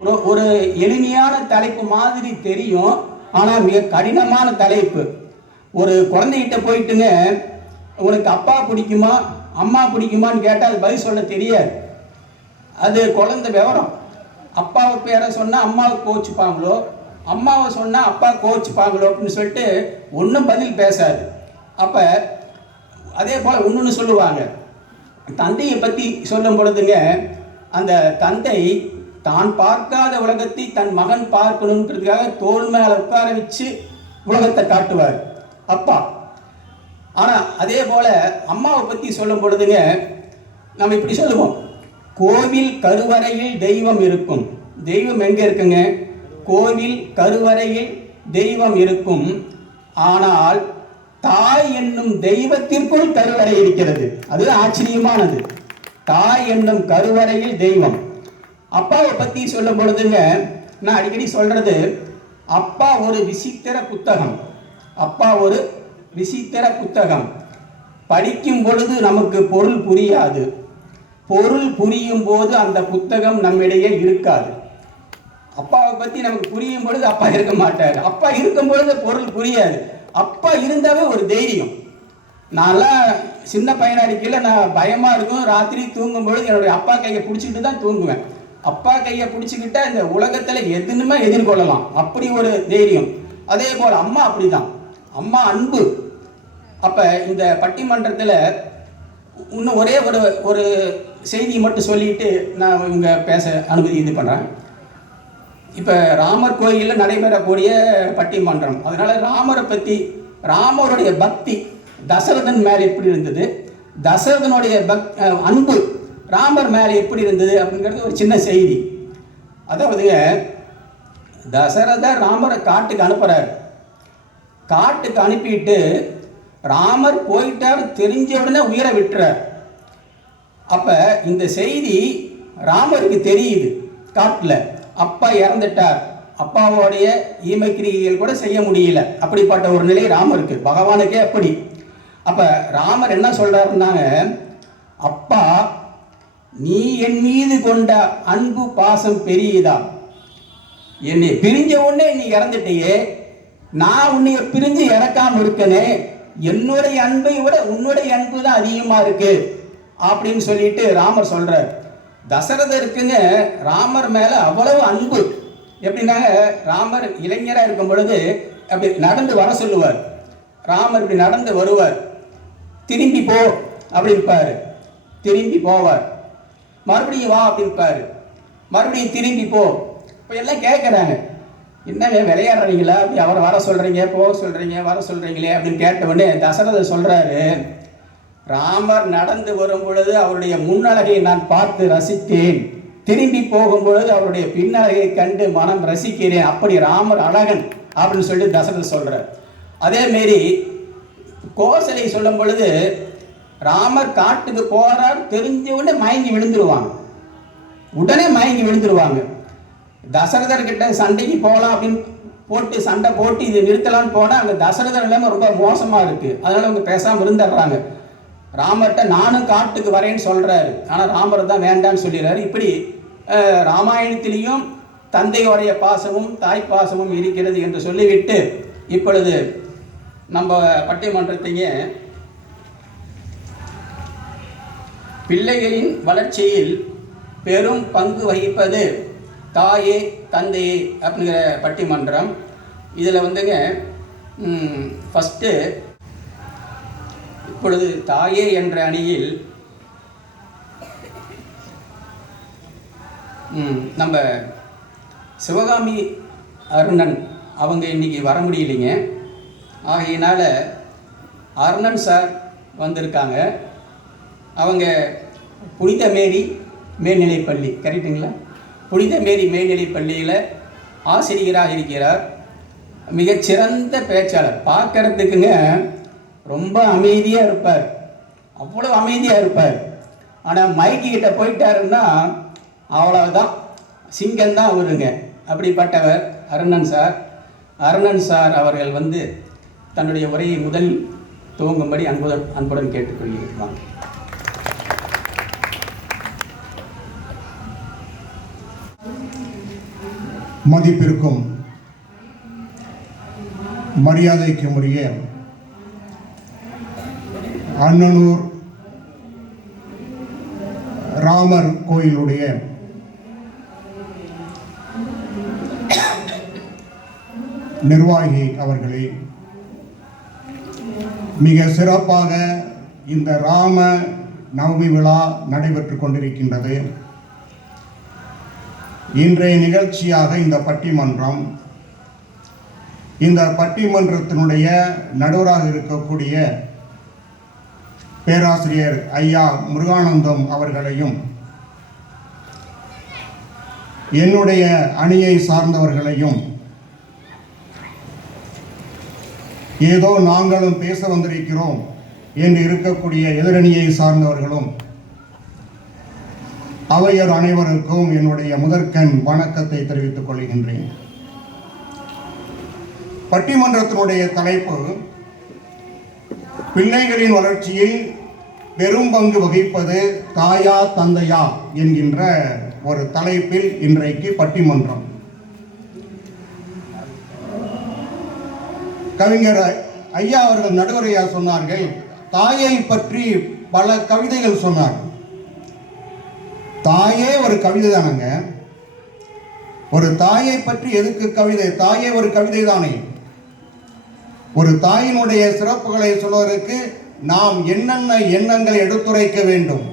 ஒரு எளிமையான தலைப்பு மாதிரி தெரியும், ஆனால் மிக கடினமான தலைப்பு. ஒரு குழந்தைகிட்ட போயிட்டுங்க, உனக்கு அப்பா பிடிக்குமா அம்மா பிடிக்குமான்னு கேட்டால் அது பதில் சொல்ல தெரியாது. அது குழந்தை விவரம். அப்பாவை பேரை சொன்னால் அம்மாவை கோச்சுப்பாங்களோ, அம்மாவை சொன்னால் அப்பா கோச்சுப்பாங்களோ அப்படின்னு சொல்லிட்டு ஒன்றும் பதில் பேசாது. அப்போ அதே போல் ஒன்று சொல்லுவாங்க, தந்தையை பற்றி சொல்லும் பொழுதுங்க, அந்த தந்தை தான் பார்க்காத உலகத்தை தன் மகன் பார்க்கணுன்றதுக்காக தோல் மேலே உட்கார வச்சு உலகத்தை காட்டுவார் அப்பா. ஆனால் அதே போல் அம்மாவை பற்றி சொல்லும் பொழுதுங்க, நம்ம இப்படி சொல்லுவோம், கோவில் கருவறையில் தெய்வம் இருக்கும். தெய்வம் எங்கே இருக்குங்க? கோவில் கருவறையில் தெய்வம் இருக்கும். ஆனால் தாய் என்னும் தெய்வத்திற்குள் கருவறை இருக்கிறது. அது ஆச்சரியமானது. தாய் என்னும் கருவறையில் தெய்வம். அப்பாவை பற்றி சொல்லும் பொழுதுங்க, நான் அடிக்கடி சொல்றது, அப்பா ஒரு விசித்திர புத்தகம். அப்பா ஒரு விசித்திர புத்தகம். படிக்கும் பொழுது நமக்கு பொருள் புரியாது. பொருள் புரியும் போது அந்த புத்தகம் நம்மிடையே இருக்காது. அப்பாவை பற்றி நமக்கு புரியும் பொழுது அப்பா இருக்க மாட்டார். அப்பா இருக்கும் பொழுது பொருள் புரியாது. அப்பா இருந்தாவே ஒரு தைரியம். நான்லாம் சின்ன பையனாக இருக்கையில் நான் பயமாக இருக்கும். ராத்திரி தூங்கும் பொழுது என்னுடைய அப்பா கையை பிடிச்சிக்கிட்டு தான் தூங்குவேன். அப்பா கையை பிடிச்சிக்கிட்டா இந்த உலகத்தில் எதுனுமே எதிர்கொள்ளலாம், அப்படி ஒரு தைரியம். அதே போல் அம்மா அப்படிதான். அம்மா அன்பு. அப்போ இந்த பட்டிமன்றத்தில் இன்னும் ஒரே ஒரு செய்தி மட்டும் சொல்லிட்டு நான் இவங்க பேச அனுமதி இது பண்ணுறேன். இப்போ ராமர் கோயிலில் நடைபெறக்கூடிய பட்டிமன்றம். அதனால் ராமரை பற்றி, ராமருடைய பக்தி தசரதன் மேலே எப்படி இருந்தது, தசரதனுடைய அன்பு ராமர் மேலே எப்படி இருந்தது அப்படிங்கிறது ஒரு சின்ன செய்தி. அதாவதுங்க, தசரதர் ராமரை காட்டுக்கு அனுப்புகிறார். காட்டுக்கு அனுப்பிட்டு ராமர் போயிட்டார் தெரிஞ்ச உடனே உயிரை விட்டுறார். அப்போ இந்த செய்தி ராமருக்கு தெரியுது. காட்டில் அப்பா இறந்துட்டார், அப்பாவோடைய ஈமக்கிரிகள் கூட செய்ய முடியல, அப்படிப்பட்ட ஒரு நிலை ராமருக்கு, பகவானுக்கே அப்படி. அப்போ ராமர் என்ன சொல்கிறாருன்னாங்க, அப்பா நீ என் மீது கொண்ட அன்பு பாசம் பெரியதா, என்னை பிரிஞ்ச உடனே நீ இறந்துட்டியே, நான் உன்னைய பிரிஞ்சு இறக்காம இருக்கனே, என்னுடைய அன்பை விட உன்னுடைய அன்பு தான் அதிகமாக இருக்கு அப்படின்னு சொல்லிட்டு ராமர் சொல்றார். தசரதருக்குங்க ராமர் மேலே அவ்வளவு அன்பு. எப்படின்னாங்க, ராமர் இளைஞராக இருக்கும் பொழுது அப்படி நடந்து வர சொல்லுவார். ராமர் இப்படி நடந்து வருவார், திரும்பி போ அப்படின்பாரு, திரும்பி போவார். மறுபடியும் வா அப்படின்பாரு, மறுபடியும் திரும்பி போ. இப்போ எல்லாம் கேட்குறாங்க, என்னங்க விளையாடுறீங்களா, அப்படி அவரை வர சொல்கிறீங்க, போக சொல்கிறீங்க, வர சொல்கிறீங்களே அப்படின்னு கேட்ட உடனே தசரதர் சொல்கிறாரு, ராமர் நடந்து வரும் பொழுது அவருடைய முன்னழகை நான் பார்த்து ரசித்தேன், திரும்பி போகும் பொழுது அவருடைய பின்னழகை கண்டு மனம் ரசிக்கிறேன், அப்படி ராமர் அழகன் அப்படின்னு சொல்லிட்டு தசரதர் சொல்கிறார். அதேமாரி கோசலை சொல்லும் பொழுது, ராமர் காட்டுக்கு போகிறார் தெரிஞ்ச உடனே மயங்கி விழுந்துருவாங்க, உடனே மயங்கி விழுந்துருவாங்க. தசரதர்கிட்ட சண்டைக்கு போகலாம் அப்படின்னு போட்டு சண்டை போட்டு இது நிறுத்தலான்னு போனால் அங்கே தசரதர் நிலைமை ரொம்ப மோசமாக இருக்குது. அதனால் அவங்க பேசாமல் இருந்துடுறாங்க. ராமர்கிட்ட நானும் காட்டுக்கு வரேன்னு சொல்கிறாரு, ஆனால் ராமர் தான் வேண்டான்னு சொல்லிடுறாரு. இப்படி ராமாயணத்திலையும் தந்தையோடைய பாசமும் தாய் பாசமும் இருக்கிறது என்று சொல்லிவிட்டு, இப்பொழுது நம்ம பட்டிமன்றத்தைங்க பிள்ளைகளின் வளர்ச்சியில் பெரும் பங்கு வகிப்பது தாயே தந்தையே அப்படிங்கிற பட்டிமன்றம். இதில் வந்துங்க ஃபஸ்ட்டு இப்பொழுது தாயே என்ற அணியில் நம்ம சிவகாமி அருணன் அவங்க இன்றைக்கி வர முடியலைங்க. ஆகையினால் அருணன் சார் வந்திருக்காங்க. அவங்க புனித மேரி மேல்நிலைப்பள்ளி, கரெக்டுங்களா? புனித மேரி மேல்நிலைப்பள்ளியில் ஆசிரியராக இருக்கிறார். மிகச்சிறந்த பேச்சாளர். பார்க்கறதுக்குங்க ரொம்ப அமைதியாக இருப்பார், அவ்வளோ அமைதியாக இருப்பார். ஆனால் மைக்கிட்ட போயிட்டாருன்னா அவ்வளோதான், சிங்கம்தான் அவருங்க. அப்படிப்பட்டவர் அருணன் சார். அருணன் சார் அவர்கள் வந்து தன்னுடைய உரையை முதல் துவங்கும்படி அன்புடன் கேட்டுக்கொள்கிறாங்க. மதிப்பிற்கும் மரியாதைக்கும் உரிய அண்ணனூர் ராமர் கோயிலுடைய நிர்வாகி அவர்களே, மிக சிறப்பாக இந்த ராம நவமி விழா நடைபெற்றுக் கொண்டிருக்கின்றது. இன்றைய நிகழ்ச்சியாக இந்த பட்டிமன்றம், இந்த பட்டிமன்றத்தினுடைய நடுவராக இருக்கக்கூடிய பேராசிரியர் ஐயா முருகானந்தம் அவர்களையும் என்னுடைய அணியை சார்ந்தவர்களையும் ஏதோ நாங்களும் பேச வந்திருக்கிறோம் என்று இருக்கக்கூடிய எதிரணியை சார்ந்தவர்களும் அவையர் அனைவருக்கும் என்னுடைய முதற்கண் வணக்கத்தை தெரிவித்துக் கொள்கின்றேன். பட்டிமன்றத்தினுடைய தலைப்பு பிள்ளைகளின் வளர்ச்சியில் பெரும் பங்கு வகிப்பது தாயா தந்தையா என்கின்ற ஒரு தலைப்பில் இன்றைக்கு பட்டிமன்றம். கவிஞர் ஐயா அவர்கள் நடுவரையா சொன்னார்கள், தாயை பற்றி பல கவிதைகள் சொன்னார். தாயே ஒரு கவிதை தானங்க. ஒரு தாயை பற்றி எதுக்கு கவிதை? தாயே ஒரு கவிதை தானே. ஒரு தாயினுடைய சிறப்புகளை சொல்வதற்கு நாம் என்னென்ன எண்ணங்களை எடுத்துரைக்க வேண்டும்?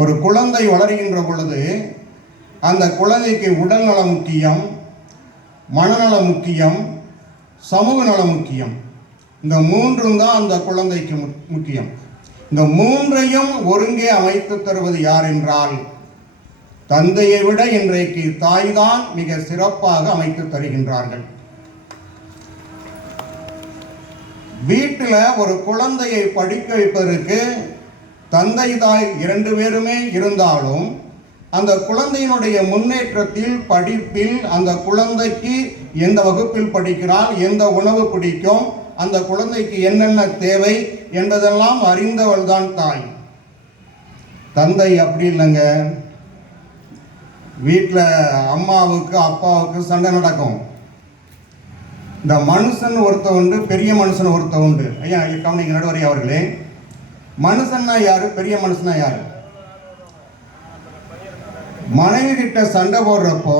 ஒரு குழந்தை வளர்கின்ற பொழுது அந்த குழந்தைக்கு உடல் நலம் முக்கியம், மனநலம் முக்கியம், சமூக நலம் முக்கியம். இந்த மூன்றும் தான் அந்த குழந்தைக்கு முக்கியம். இந்த மூன்றையும் ஒருங்கே அமைத்து தருவது யார் என்றால் தந்தையை விட இன்றைக்கு தாய்தான் மிக சிறப்பாக அமைத்து தருகின்றார்கள். வீட்டில் ஒரு குழந்தையை படிக்க வைப்பதற்கு தந்தை தாய் இரண்டு பேருமே இருந்தாலும் அந்த குழந்தையினுடைய முன்னேற்றத்தில், படிப்பில், அந்த குழந்தைக்கு எந்த வகுப்பில் படிக்கிறாள், எந்த உணவு பிடிக்கும், அந்த குழந்தைக்கு என்னென்ன தேவை என்பதெல்லாம் அறிந்தவள் தான் தாய். தந்தை அப்படி இல்லைங்க. வீட்டில் அம்மாவுக்கு அப்பாவுக்கு சண்டை நடக்கும். இந்த மனுஷன் ஒருத்த உண்டு, பெரிய மனுஷன் ஒருத்த உண்டு. ஐயா கவனிங்க நடுவரை அவர்களே, மனுஷன்னா யாரு, பெரிய மனுஷனா யாரு? மனைவி கிட்ட சண்டை போடுறப்போ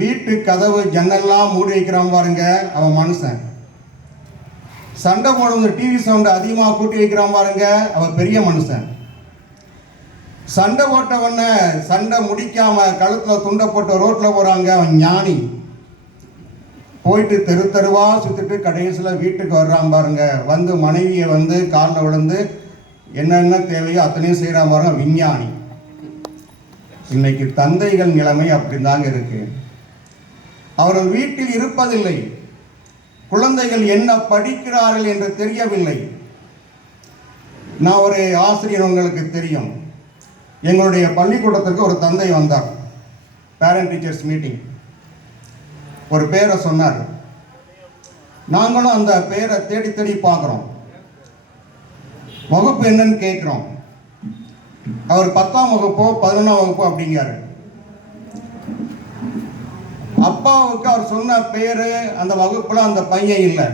வீட்டு கதவு ஜன்னல்லாம் மூடி வைக்கிறான் பாருங்க, அவன் மனுஷன். சண்டை போடுறது டிவி சவுண்ட் அதிகமாக கூட்டி வைக்கிறான் பாருங்க, அவன் பெரிய மனுஷன். சண்டை போட்டவன சண்டை முடிக்காம கழுத்துல துண்டை போட்டு ரோட்ல போறாங்க, அவன் ஞானி. போயிட்டு தெரு தெருவா சுத்திட்டு கடைசியில் வீட்டுக்கு வர்றான் பாருங்க, வந்து மனைவியை வந்து காலில் விழுந்து என்னென்ன தேவையோ அத்தனையும் செய்கிறான் பாருங்க, விஞ்ஞானி. இன்னைக்கு தந்தைகள் நிலைமை அப்படிதாங்க இருக்கு. அவர்கள் வீட்டில் இருப்பதில்லை. குழந்தைகள் என்ன படிக்கிறார்கள் என்று தெரியவில்லை. நான் ஒரு ஆசிரியர், உங்களுக்கு தெரியும். எங்களுடைய பள்ளிக்கூடத்துக்கு ஒரு தந்தை வந்தார், பேரண்ட் டீச்சர்ஸ் மீட்டிங். ஒரு பேரை சொன்னார். நாங்களும் அந்த பேரை தேடி தேடி பார்க்குறோம். வகுப்பு என்னன்னு கேட்குறோம். அவர் 10ஆம் வகுப்போ 11ஆம் வகுப்போ அப்படிங்காரு. அப்பாவுக்கு அவர் சொன்ன பேரு அந்த வகுப்புல அந்த பையன் இல்லை.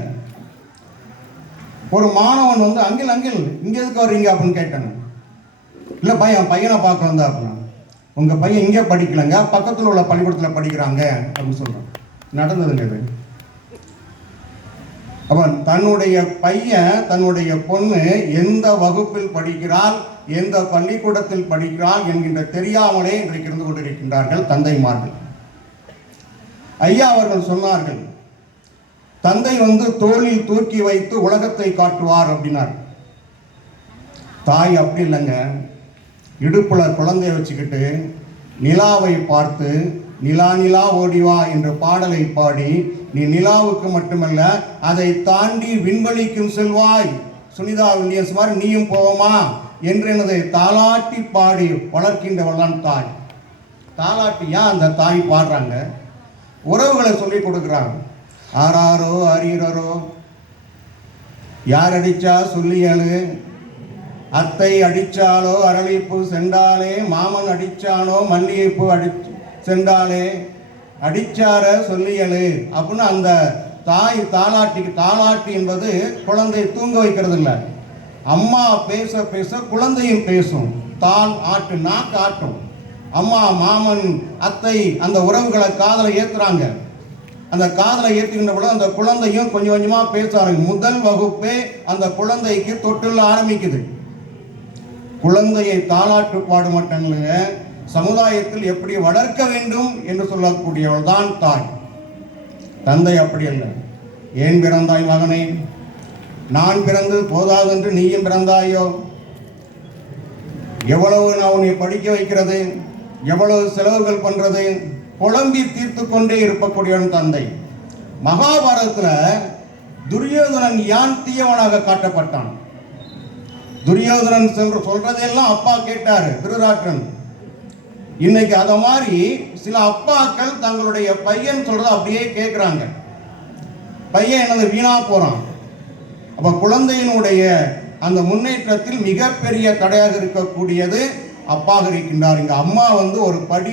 ஒரு மாணவன் வந்து அங்கிள் அங்கிள் இங்க எதுக்கு வர்றீங்க அப்படின்னு கேட்டாங்க. இல்லை பையனை பார்க்க வந்தா அப்படின்னா, உங்க பையன் இங்கே படிக்கலங்க, பக்கத்தில் உள்ள பள்ளிக்கூடத்தில் படிக்கிறாங்க அப்படின்னு சொல்றான். நடந்ததுங்க இது. அவன் தன்னுடைய பையன், தன்னுடைய பொண்ணு எந்த வகுப்பில் படிக்கிறாள், எந்த பள்ளிக்கூடத்தில் படிக்கிறாள் என்கின்ற தெரியாமலே இன்றைக்கு இருந்து கொண்டிருக்கின்றார்கள் தந்தைமார்கள். ஐயா அவர்கள் சொன்னார்கள், தந்தை வந்து தோளில் தூக்கி வைத்து உலகத்தை காட்டுவார் அப்படின்னார். தாய் அப்படி இல்லைங்க. இடுப்புல குழந்தைய வச்சுக்கிட்டு நிலாவை பார்த்து நிலா நிலா ஓடிவா என்ற பாடலை பாடி, நீ நிலாவுக்கு மட்டுமல்ல அதை தாண்டி விண்வெளிக்கும் செல்வாய், சுனிதா வில்லியம்ஸ் மாதிரி நீயும் போவோமா என்று எனதை தாலாட்டி பாடி வளர்க்கின்றவள் தான் தாய். தாலாட்டியா அந்த தாய் பாடுறாங்க, உறவுகளை சொல்லி கொடுக்குறாங்க. ஆறாரோ அறியறோ, யார் அடிச்சா சொல்லியலு, அத்தை அடிச்சாலோ அரளிப்பூ சென்றாலே, மாமன் அடிச்சானோ மல்லிகைப்பூ சென்றாலே, அடிச்சார சொல்லியலு அப்படின்னு அந்த தாய் தாலாட்டு என்பது குழந்தை தூங்க வைக்கிறது இல்லை. அம்மா பேச பேச குழந்தையும் பேசும். தால் ஆட்டு நாக்கு ஆட்டும். அம்மா, மாமன், அத்தை அந்த உறவுகளை காதலை ஏத்துறாங்க. அந்த காதலை ஏற்றுகின்ற பொழுது அந்த குழந்தையும் கொஞ்சம் கொஞ்சமா பேச ஆரம்பிக்கும். முதல் வகுப்பே அந்த குழந்தைக்கு தொட்டில் ஆரம்பிக்குது. குழந்தையை தாலாட்டு பாடு மட்டும் இல்லைங்க, சமுதாயத்தில் எப்படி வளர்க்க வேண்டும் என்று சொல்லக்கூடியவள் தான் தாய். தந்தை அப்படி அல்ல. ஏன் பிறந்தாய் மகனே? நான் பிறந்து போதாதென்று நீயும் பிறந்தாயோ? எவ்வளவு நான் உன்னை படிக்க வைக்கிறது, எவ்வளவு செலவுகள் பண்றது, புலம்பி தீர்த்து கொண்டே இருக்கக்கூடியவன் தந்தை. மகாபாரதத்தில் துரியோதனன் யான் தீயவனாக காட்டப்பட்டான். துரியோதனன் சொல்றதெல்லாம் அப்பா கேட்டாரு திருதராஷ்டிரன். இன்னைக்கு அத மாதிரி சில அப்பாக்கள் தங்களுடைய பையன் சொல்றத அப்படியே கேட்கிறாங்க. பையன் எனது வீணா போறான். அப்ப குழந்தையினுடைய அந்த முன்னேற்றத்தில் மிகப்பெரிய தடையாக இருக்கக்கூடியது அப்பாக இருக்கின்றார். இங்க அம்மா ஒரு படி